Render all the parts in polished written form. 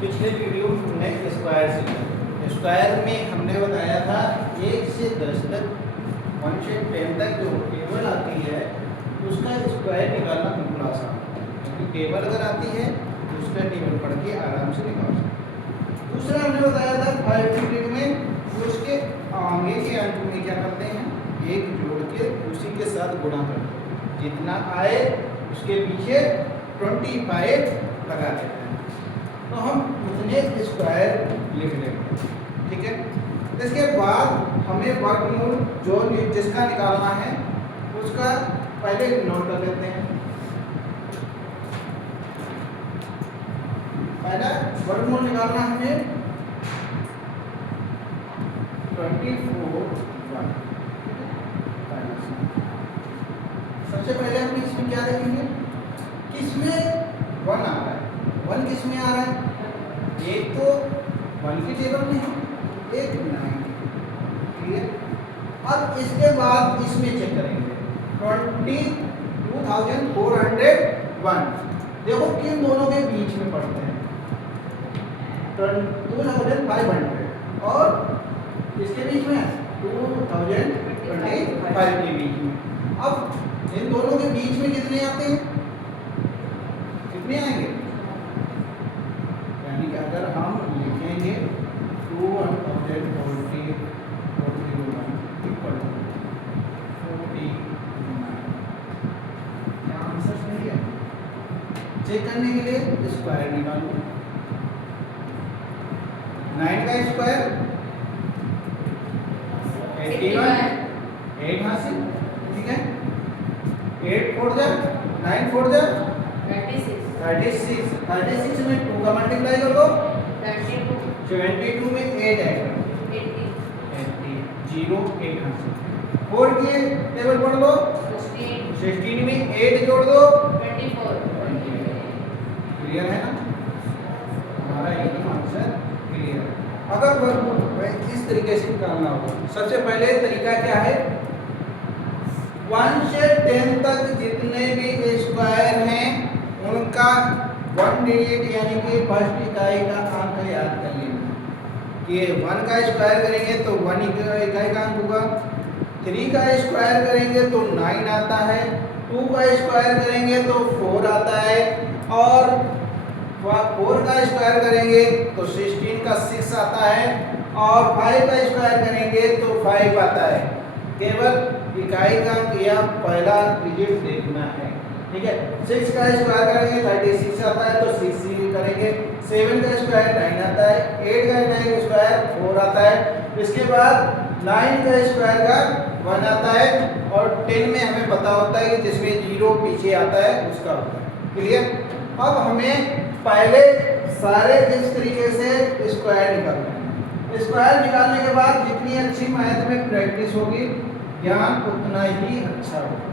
पिछले वीडियो में हमने स्क्वायर सीखा। स्क्वायर में हमने बताया था 1 से 10 तक 1 से 10 तक जो टेबल आती है उसका स्क्वायर निकालना बिल्कुल आसान है, क्योंकि टेबल अगर आती है तो उसका टेबल पढ़ के आराम से निकाल सकते। दूसरा हमने बताया था 5 ट्रिक में उसके आगे के अंक में क्या करते हैं, एक जोड़ के उसी के साथ गुणा करते हैं, जितना आए उसके पीछे 25 लगा देते हैं, तो हम उतने स्क्वायर लिख लेंगे। ठीक है, इसके बाद हमें वर्गमूल जो जिसका निकालना है उसका पहले नोट कर लेते हैं। पहला वर्गमूल निकालना हमें 24 सबसे पहले हम इसमें क्या देखेंगे, किसमें 1 आ रहा है। 1 किस में आ रहा है, एक तो 1 की टेबल में है, एक 9। क्लियर। अब इसके बाद इसमें चेक करेंगे 22,401, देखो किन दोनों के बीच में पड़ते हैं, 2500 और इसके बीच में 2025 के बीच में। अब इन दोनों के बीच में कितने आते हैं, कितने आएंगे, यानी कि अगर हम लिखेंगे 2040 आंसर सही है। चेक करने के लिए स्क्वायर निकालो, 9 का स्क्वायर 81, 8 हासिल। ठीक है, 8 4 जा 9 4 जा 36 में 2 का मल्टीप्लाई कर दो 72 में 8 ऐड कर दो 80 0 8 हासिल। 4 की टेबल पढ़ लो 16 में 8 जोड़ दो 24। क्लियर है ना, हमारा एकदम आंसर क्लियर है। अगर वर्गमूल इस तरीके से निकालना होगा, सबसे पहले तरीका क्या है, 1 से 10 तक जितने भी स्क्वायर हैं उनका 1 डिजिट यानी कि फर्स्ट इकाई का अंक याद कर लेना कि 1 का स्क्वायर करेंगे तो 1 इकाई का अंक होगा, 3 का स्क्वायर करेंगे तो 9 आता है, 2 का स्क्वायर करेंगे तो 4 आता है, और 4 का स्क्वायर करेंगे तो 16 का 6 आता है, और 5 का स्क्वायर करेंगे तो 5 आता है। केवल इकाई का अंक या पहला डिजिट देखना है। ठीक है, 6 का स्क्वायर करेंगे 36 आता है तो 6 करेंगे, 7 का स्क्वायर 9 आता है, 8 का स्क्वायर 4 आता है, इसके बाद 9 का स्क्वायर का 1 आता है, और 10 में हमें पता होता है कि जिसमें 0 पीछे आता है उसका होता है। क्लियर। अब हमें पहले सारे इस तरीके से स्क्वायर निकालना है। स्क्वायर निकालने के बाद जितनी अच्छी मैथ में प्रैक्टिस होगी ज्ञान उतना ही अच्छा होगा।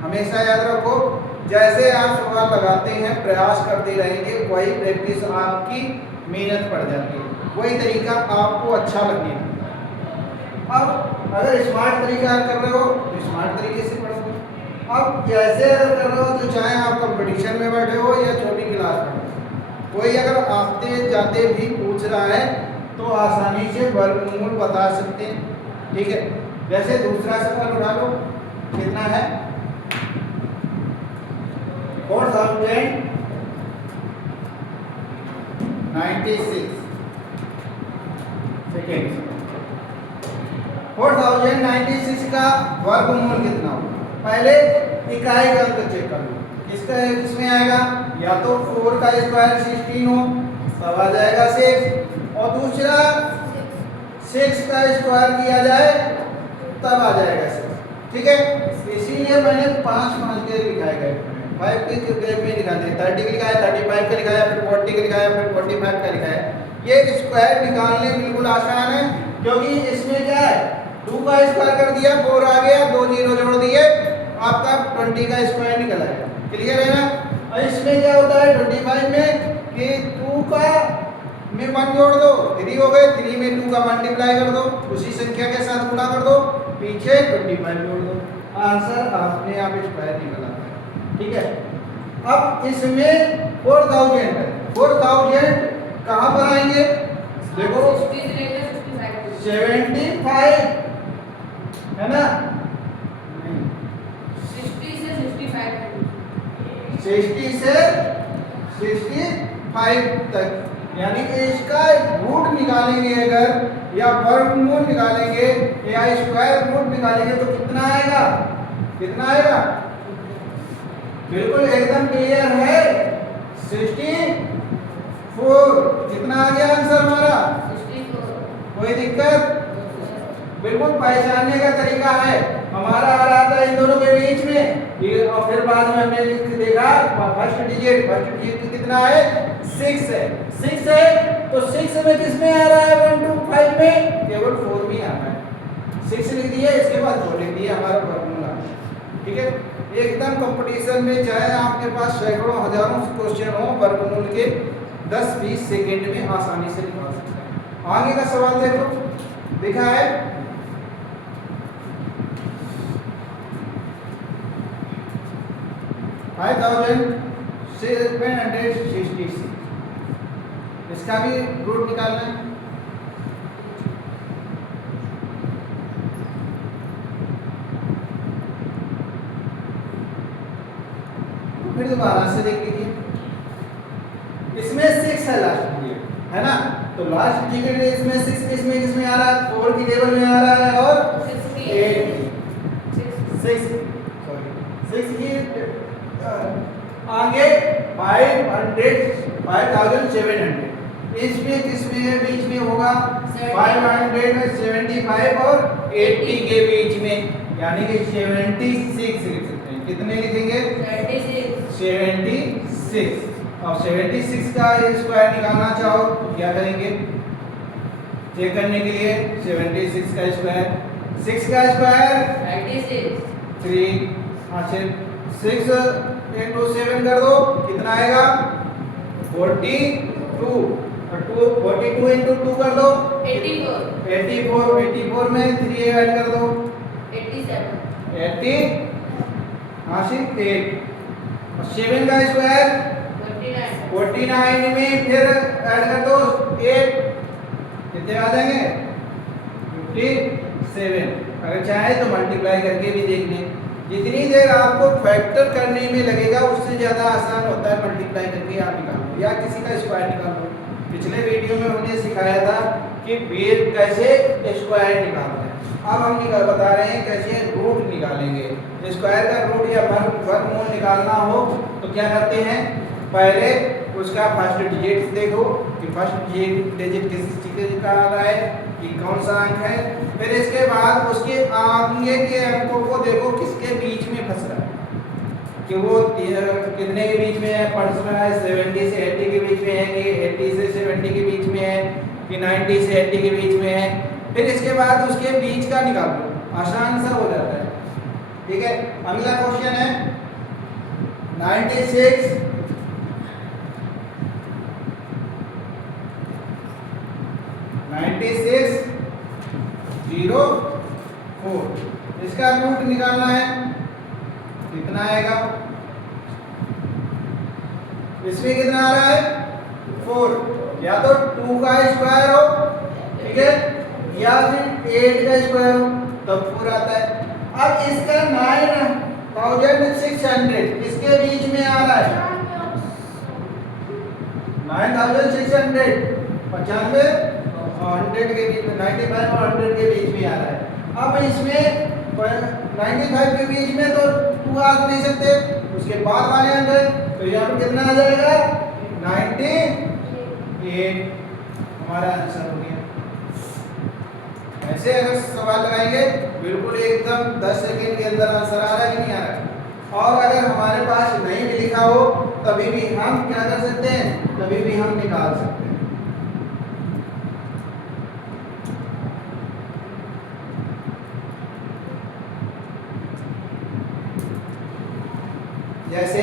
हमेशा याद रखो, जैसे आप सवाल लगाते हैं प्रयास करते रहेंगे, वही प्रैक्टिस आपकी मेहनत पड़ जाती है, वही तरीका आपको अच्छा लगने लगता है। अब अगर स्मार्ट तरीका कर रहे हो तो स्मार्ट तरीके से पढ़ो। अब जैसे अगर कर रहे हो तो चाहे आप कंपटीशन में बैठे हो या छोटी क्लास में, कोई अगर आते जाते भी पूछ रहा है तो आसानी से वर्गमूल बता सकते हैं। ठीक है, जैसे दूसरा सवाल उठा लो, कितना है 4096 सेकेंड। 4096 का वर्गमूल कितना होगा, पहले इकाई का अंक चेक कर लो, किसमें आएगा, या तो 4 का स्क्वायर 16 हो तब आ जाएगा 6, और दूसरा 6 का स्क्वायर किया जाए तब आ जाएगा 6। ठीक है, इसीलिए मैंने 5 के लिखा है, 5 के ग्रेफ में लिखा है, 30 का लिखा है, 35 का लिखा है, फिर 40 का लिखा है, फिर 45 का लिखा है। ये स्क्वायर निकालने बिल्कुल आसान है, क्योंकि इसमें क्या है, 2 का स्क्वायर कर दिया 4 आ गया, 2 0 जोड़ दिए, आपका 20 का स्क्वायर निकल आएगा। क्लियर है ना। और इसमें क्या होता है 25 में कि 2 का में 1 जोड़ दो 3 हो गए, 3 में 2 का मल्टीप्लाई कर दो, उसी संख्या के साथ गुणा कर दो, पीछे 25 जोड़ दो, आंसर अपने आप स्क्वायर निकल आता है। ठीक है, अब इसमें 4000 है, 4000 कहाँ पर आएंगे? देखो 75 है ना, 60 से 65 तक, यानी कि इसका रूट निकालेंगे अगर, या वर्गमूल निकालेंगे या स्क्वायर रूट निकालेंगे तो कितना आएगा? कितना आएगा? बिल्कुल एकदम क्लियर है, 64। कितना आ गया आंसर हमारा? 64। कोई दिक्कत? बिल्कुल पहचानने का तरीका है, हमारा आ रहा था इन दोनों के बीच में ये, और फिर बाद में हमने देखा फर्स्ट डिजिट कितना है? 6 है। 6 है तो 6 में किसमें आ रहा है? 1 2 5 में केवल 4 में आ रहा है। 6 लिख दिया, इसके बाद 4 लिख दिया, हमारा वर्गमूल आ गया। ठीक है, एकदम कंपटीशन में चाहे आपके पास सैकड़ों हजारों क्वेश्चन हो, वर्गमूल के 10-20 सेकंड में आसानी से निकाल सकते हैं। आगे का सवाल देखो, लिखा है 5766, इसका भी रूट निकालना है। फिर दोबारा से देख लीजिए, इसमें 6 है लास्ट डिजिट, है ना, तो लास्ट डिजिट इसमें 6 किसमें आ रहा है? 4 की टेबल में आ रहा है, और 6 की आगे 5700, इसमें किसमें है? बीच में होगा 575 और 80 के बीच में, यानी कि 76 लिख सकते हैं। कितने लिखेंगे? 76। और 76 का स्क्वायर निकालना चाहो तो क्या करेंगे? चेक करने के लिए 76 का स्क्वायर, 6 का स्क्वायर 3, 6 into 7 कर दो, कितना आएगा? 42, और 42 into 2 कर दो 84 में 3 ऐड कर दो 88, और 7 का स्क्वायर 49 में फिर ऐड कर दो 8, कितने आ जाएंगे? 57। अगर चाहे तो मल्टीप्लाई करके भी देख लें, जितनी देर आपको फैक्टर करने में लगेगा उससे ज़्यादा आसान होता है मल्टीप्लाई करके आप निकालो या किसी का स्क्वायर निकालो। पिछले वीडियो में हमने सिखाया था कि बेस कैसे स्क्वायर निकालते हैं, अब हम बता रहे हैं कैसे रूट निकालेंगे। स्क्वायर का रूट या वर्गमूल निकालना हो तो क्या करते हैं? पहले उसका फर्स्ट डिजिट देखो कि फर्स्ट डिजिट किस चीज़ का आ रहा है, कि कौन सा अंक है। फिर इसके बाद उसके आगे के अंकों को देखो किसके बीच में फंस रहा है, कि वो कितने के बीच में है फंस रहा है, 70 से 80 के बीच में है, कि 80 से 70 के बीच में है, कि 90 से 80 के बीच में है। फिर इसके बाद उसके बीच का निकाल लो, आसान सा हो जाता है। ठीक है, अगला क्वेश्चन है 96 04, इसका रूट निकालना है, कितना आएगा? इसमें कितना आ रहा है? 4, या तो 2 का स्क्वायर हो, ठीक है, या फिर 8 का स्क्वायर हो, तब 4 आता है। अब इसका 9600 इसके बीच में आ रहा है, 9600 95 और 100 के बीच में, 95 और 100 के बीच में आ रहा है। अब इसमें 95 के बीच में तो 2 आ नहीं सकते, उसके बाद वाले अंक है, तो यहाँ पर कितना आ जाएगा? 98, हमारा आंसर हो गया। ऐसे अगर सवाल लगाएंगे बिल्कुल एकदम 10 सेकंड के अंदर आंसर आ रहा है कि नहीं आ रहा है। और अगर हमारे पास नहीं भी लिखा हो तभी भी हम क्या कर सकते हैं? तभी भी हम निकाल सकते हैं। जैसे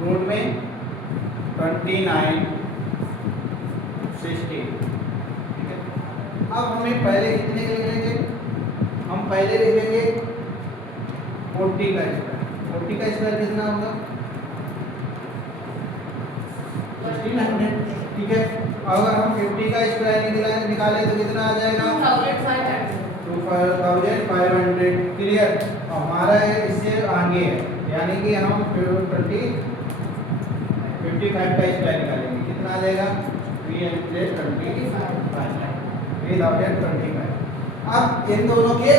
रूट में 29 60, ठीक है। अब हमें पहले कितने के लिख लेंगे, हम पहले लिख लेंगे 40 का स्क्वायर। 40 का स्क्वायर कितना होगा 1600, ठीक है। अगर हम 50 का स्क्वायर निकाले तो कितना आ जाएगा 2500, क्लियर। हमारा इससे आगे है, यानी कि हम 55 का स्क्वायर निकालेंगे, कितना आ जाएगा 325। अब इन दोनों के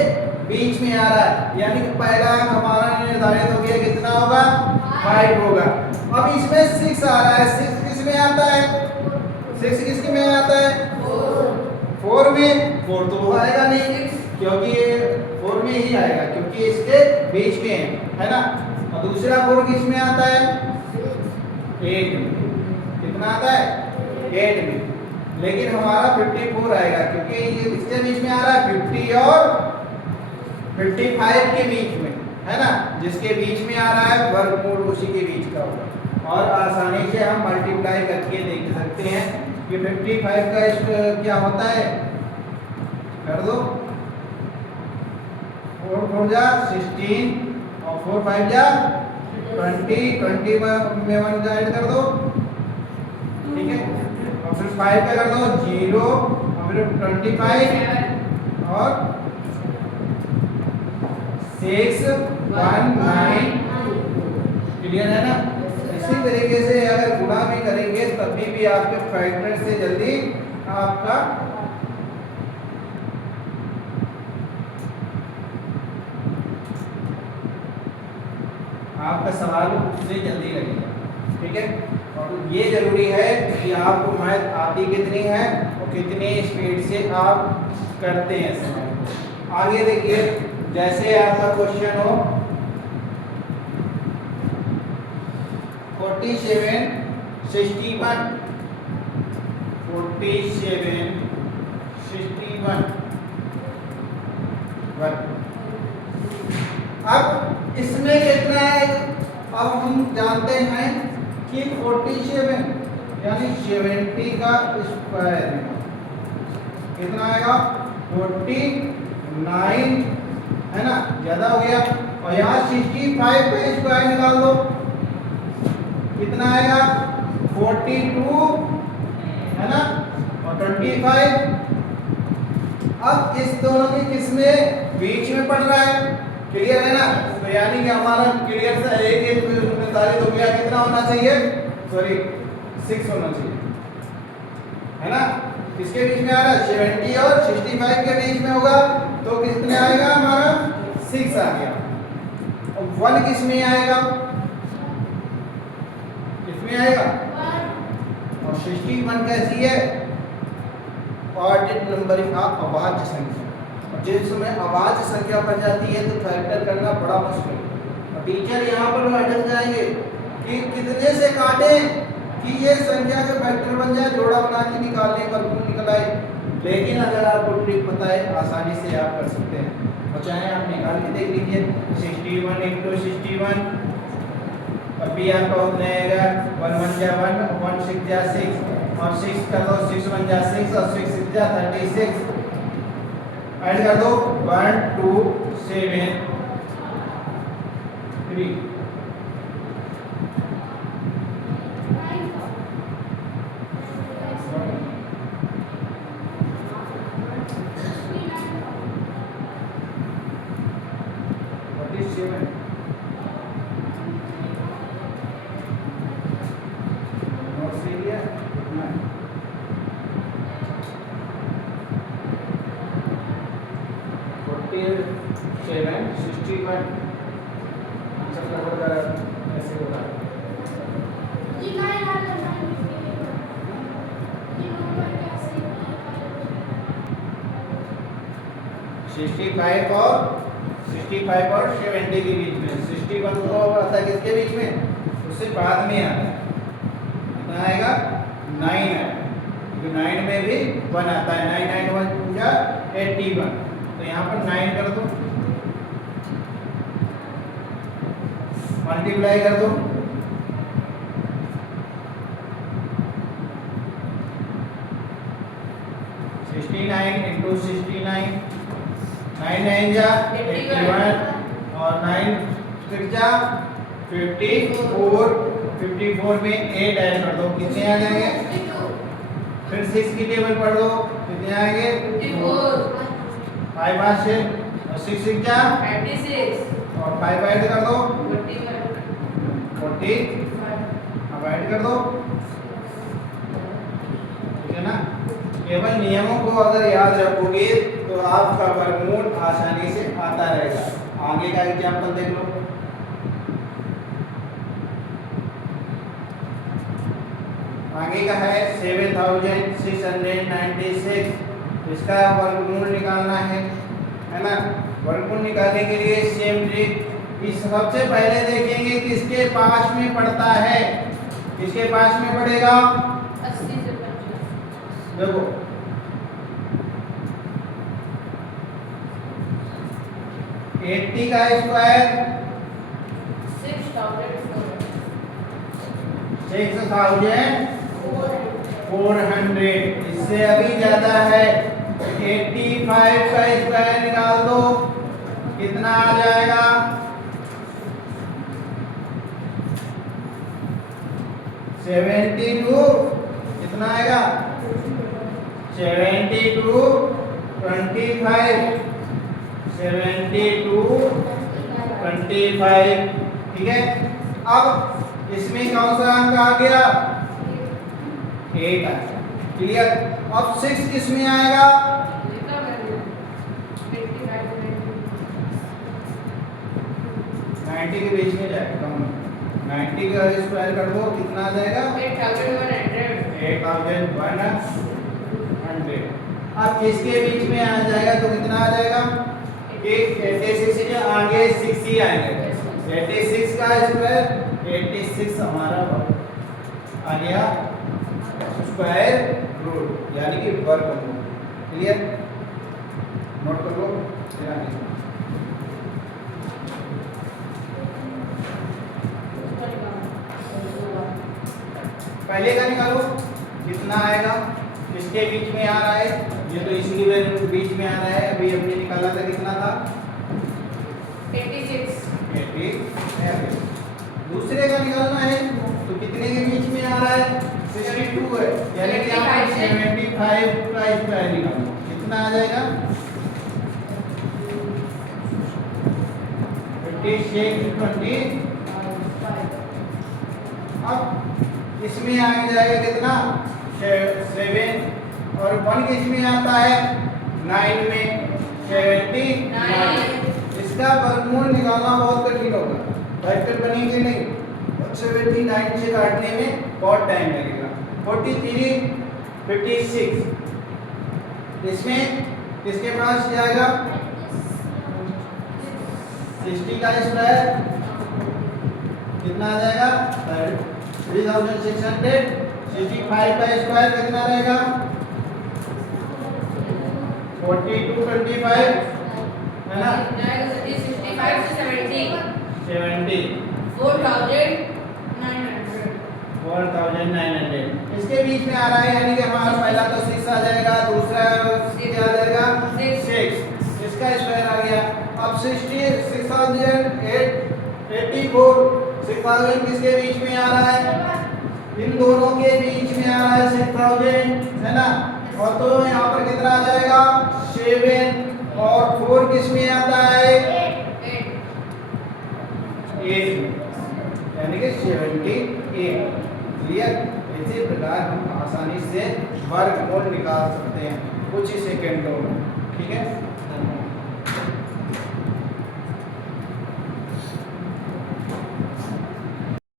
बीच में आ रहा है, यानी कि पहला हमारा निर्धारित हो गया, कितना होगा 5 होगा। अब इसमें 6 आ रहा है, 6 किस में आता है, 6 किसके में आता है 4 में। 4 तो आएगा नहीं, क्योंकि 4 में ही आएगा, क्योंकि इसके बीच में है ना। और दूसरा 4 किस में आता है 8 में, कितना आता है 8 में। लेकिन हमारा 54 आएगा, क्योंकि ये किसके बीच में आ रहा है 50 और 55 के बीच में, है ना। जिसके बीच में आ रहा है वर्गमूल उसी के बीच का होगा। और आसानी से हम मल्टीप्लाई करके देख सकते हैं कि 55 का क्या होता है, कर दो 4 4 जा 16 और 4 5 जा 20 में 1 ऐड कर दो, ठीक है। और फिर 5 का कर दो 0 और फिर 25 और 6 1 9, क्लियर है ना। इसी तरीके से अगर गुणा भी करेंगे तभी भी आपके फैक्टर से जल्दी आपका सवाल से जल्दी लगेगा, ठीक है। और ये जरूरी है कि आपको मैथ आती कितनी है और कितनी स्पीड से आप करते हैं सवाल। आगे देखिए, जैसे आपका क्वेश्चन हो 47 61 अब इसमें कितना है, अब हम जानते हैं कि 47 यानी 70 का स्क्वायर कितना आएगा 49, है ना, ज्यादा हो गया। और यहाँ 65 का स्क्वायर निकाल दो, कितना आएगा 42, है ना, और 25। अब इस दोनों के किसमें बीच में पड़ रहा है, क्लियर है ना। तो यानी कि हमारा क्लियर से एक निर्धारित हो गया, कितना होना चाहिए, सॉरी 6 होना चाहिए, है ना। किसके बीच में आ रहा है 70 और 65 के बीच में होगा, तो कितने आएगा हमारा 6 आ गया। और 1 किस में आएगा, किसमें आएगा, और 61 कैसी है ऑडेड नंबर का अभाज्य संख्या। और जिस समय अभाज्य संख्या पर जाती है तो फैक्टर करना बड़ा मुश्किल है। और टीचर यहाँ पर अटक जाएंगे कि कितने से काटें कि ये संख्या का फैक्टर बन जाए, जोड़ा बना के निकालने पर निकल आए। लेकिन अगर आपको ट्रिक पता है आसानी से आप कर सकते हैं। और चाहे आप निकाल के देख लीजिए 61 × 61, और भी आपका उतना आएगा 1 1 जा 1 1 6 जा 6 और 6 कर दो 6 1 जा 6 और 6 6 जा 36, ऐड कर दो 1 2 7 3। ऐसे होगा 65 और 70 के बीच में। 61 को आता है किसके बीच में, उससे बाद में आता है, कितना आएगा 9 आएगा, क्योंकि 9 में भी 1 आता है। 9 9 1 जा 81, तो यहाँ पर 9 कर दो, मल्टीप्लाई कर दो, 69 इंटू 69, 9 9 जा 81 और 9 फिर जा 54, 54 में 8 ऐड कर दो, कितने आ जाएंगे? फिर 6 की टेबल पढ़ दो, कितने आएंगे? 5 5 6 और 6 6 जा 36 और 5 ऐड कर दो 41 40, अब ऐड कर दो, ठीक है ना। केवल नियमों को अगर याद रखोगे तो आपका वर्गमूल आसानी से आता रहेगा। आगे का एग्जाम्पल देख लो। आगे का है 7696, इसका वर्गमूल निकालना है ना। वर्गमूल निकालने के लिए सेम ट्रिक। इस सबसे पहले देखेंगे किसके पास में पड़ता है, किसके पास में पड़ेगा? 80 से 50 देखो 80 का स्क्वायर 6400, इससे अभी ज्यादा है। 85 का स्क्वायर निकाल दो, कितना आ जाएगा? 72, कितना आएगा? 72 25, 72 25, ठीक है। अब इसमें कौन सा अंक आ गया? 8 आ गया, क्लियर। अब 6 किस में आएगा? 90 के बीच में जाएगा, 90 का स्क्वायर कर दो, कितना आ जाएगा? 8100। अब इसके बीच में आ जाएगा तो कितना आ जाएगा? 86 के आगे 6 ही आएंगे। 86 का स्क्वायर 86 हमारा आ गया स्क्वायर रूट, यानी कि वर्गमूल, क्लियर। नोट कर लो। पहले का निकालो, कितना आएगा? इसके बीच में आ रहा है, ये तो इसी के बीच में आ रहा है। अभी हमने निकाला था, कितना था? 86। दूसरे का निकालना है तो कितने के बीच में आ रहा है? 62 है, यानी कि आप 75 का स्क्वायर निकालो, कितना आ जाएगा? 56 20। अब इसमें आ जाएगा कितना? 7 और 1 किस में आता है? 9 में 79। इसका वर्गमूल निकालना बहुत कठिन होगा, फैक्टर बनेंगे नहीं, 79 से काटने में बहुत टाइम लगेगा। 43 56, इसमें किसके पास जाएगा? 60 का स्क्वायर कितना आ जाएगा? 3600। 65 का स्क्वायर कितना रहेगा? 42 25, है ना। 65 से 70 70 4900। इसके बीच में आ रहा है, यानी कि हमारा पहला तो 6 आ जाएगा, दूसरा क्या आ जाएगा? 6। इसका स्क्वायर आ गया। अब 6000 6000 किसके बीच में आ रहा है? इन दोनों के बीच में आ रहा है 6000, है ना। और तो यहाँ पर कितना आ जाएगा? 7 और 4 किस में आता है? 8, यानी कि 78, क्लियर। इसी प्रकार हम आसानी से वर्गमूल निकाल सकते हैं कुछ ही सेकेंडों में, ठीक है।